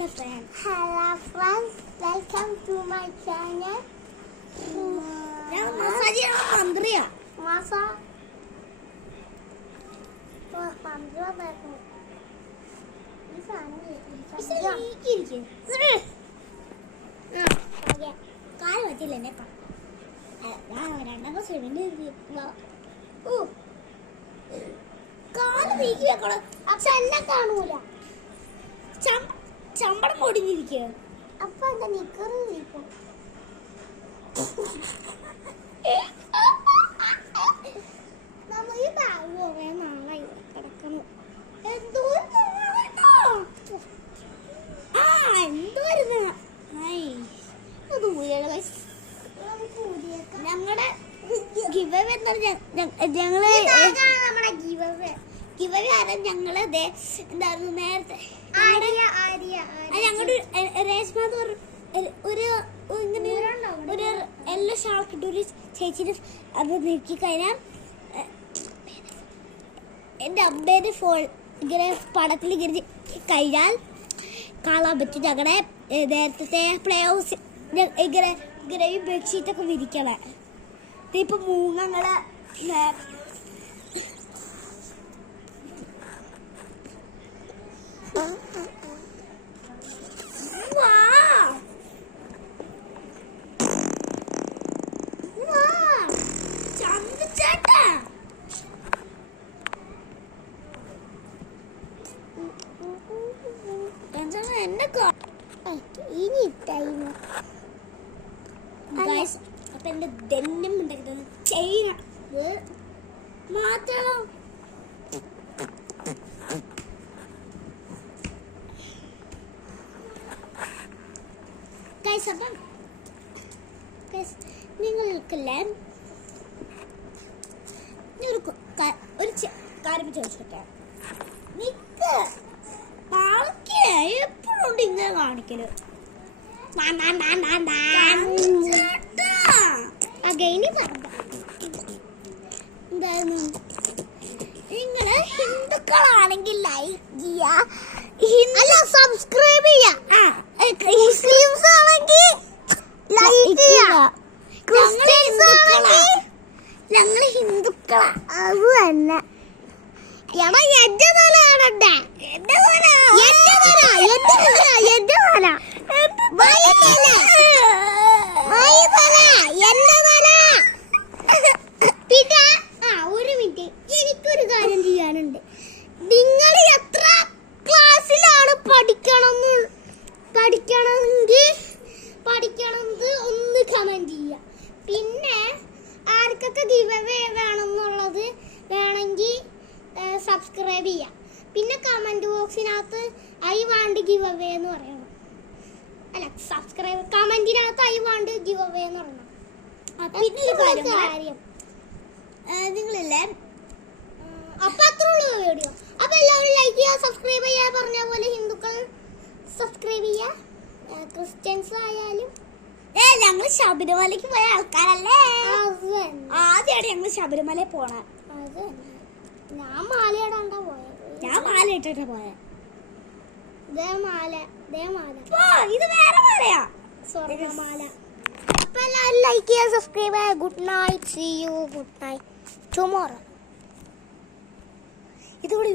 Hello friends, welcome to my channel. മന്ത്രിയാ കാല് പറ്റില്ല എന്നെ രണ്ടാം ക്ലാസ് കാല് നീക്കി വെക്കണം. പക്ഷെ എന്നെ കാണൂല. ചമ്പടം പൊടിഞ്ഞിരിക്കുക. അപ്പൊ എന്താ നിക്കറ് നീക്കും. നമ്മ ഈ ബാഗ് കുറെ നാളായി കിടക്കണം. ഞങ്ങളുടെ ഗിവ് അവേ ഞങ്ങള് ഗിവ് അവേ ആരും ഞങ്ങള് എന്തായിരുന്നു നേരത്തെ ഞങ്ങളുടെ രേഷ്മ ഒരു ഇങ്ങനെ ഒരു എല്ലാ ഷാൾക്കിട്ട് ഒരു ചേച്ചിയുടെ അത് നീക്കി കഴിഞ്ഞാൽ എൻ്റെ അമ്മേൻ്റെ ഫോൺ ഇങ്ങനെ പടത്തിൽ ഇങ്ങനെ കഴിഞ്ഞാൽ കാണാൻ പറ്റും. ഞങ്ങളുടെ നേരത്തെ പ്ലേ ഹൗസ് ഇങ്ങനെ ഇങ്ങനെ ഈ ബെഡ്ഷീറ്റൊക്കെ വിരിക്കണേ. ഇതിപ്പോൾ മൂങ്ങങ്ങള് അപ്പൊ എന്റെ ദന്നം ഉണ്ടാക്കുന്നത് ചെയിന മാറ്റണം. അപ്പം നിങ്ങൾക്കല്ലേ ഒരു കാര്യം ചോദിച്ചോട്ടെ. നിക്ക് എപ്പോഴും ഇങ്ങനെ കാണിക്കല് എന്തായിരുന്നു? നിങ്ങള് ഹിന്ദുക്കളാണെങ്കിൽ ലൈക്ക് ചെയ്യാ, സബ്സ്ക്രൈബ് ചെയ്യാ. മുസ്ലിംസ് ആണെങ്കിൽ ലൈക്ക് ചെയ്യാ. ഞങ്ങള് ഹിന്ദുക്കളാ. അത് തന്നെ. എന്റെ തല കാണണ്ടേ? എന്റെ തല പിന്നെ ഒരു മിനിറ്റ്, എനിക്കൊരു കാര്യം ചെയ്യാനുണ്ട്. നിങ്ങൾ എത്ര ക്ലാസ്സിലാണ് പഠിക്കണമെന്ന് ഒന്ന് കമന്റ് ചെയ്യുക. പിന്നെ ആർക്കൊക്കെ ഗിവ് അവേ വേണമെന്നുള്ളത് വേണമെങ്കിൽ സബ്സ്ക്രൈബ് ചെയ്യാം. പിന്നെ കമന്റ് ബോക്സിനകത്ത് ഐ വാണ്ട് ഗിവ് അവേ എന്ന് പറയണം. അല്ല, സബ്സ്ക്രൈബ് കമന്റിനകത്ത് ഐ വാണ്ട് ഗിവ് അവേ എന്ന് പറയണം. പിന്നെ ഒരു കാര്യം നിങ്ങളില്ലേ, അപ്പൊ അത്രയുള്ള വീഡിയോ. അപ്പൊ എല്ലാവരും ലൈക്ക് ചെയ്യുക, സബ്സ്ക്രൈബ് ചെയ്യുക. പറഞ്ഞ പോലെ ഹിന്ദുക്കൾ സബ്സ്ക്രൈബ് ചെയ്യുക, ക്രിസ്ത്യൻസ് ആയാലും. ഞങ്ങൾ ശബരിമലയ്ക്ക് പോയ ആൾക്കാരല്ലേ. ആദ്യമാണ് ഞങ്ങൾ ശബരിമല പോണ. ഞാൻ മാല ഇടാണ്ടാ പോയത്. ഞാൻ മാല ഇട്ടിട്ടാ പോയത്. ഇത് വേറെ മാലയാ, സ്വർണ്ണമാല. അപ്പൊ എല്ലാവരും ലൈക്ക് ചെയ്യുക, സബ്സ്ക്രൈബ് ചെയ്യുക. Good night, see you, good night, tomorrow. ഇതുകൂടി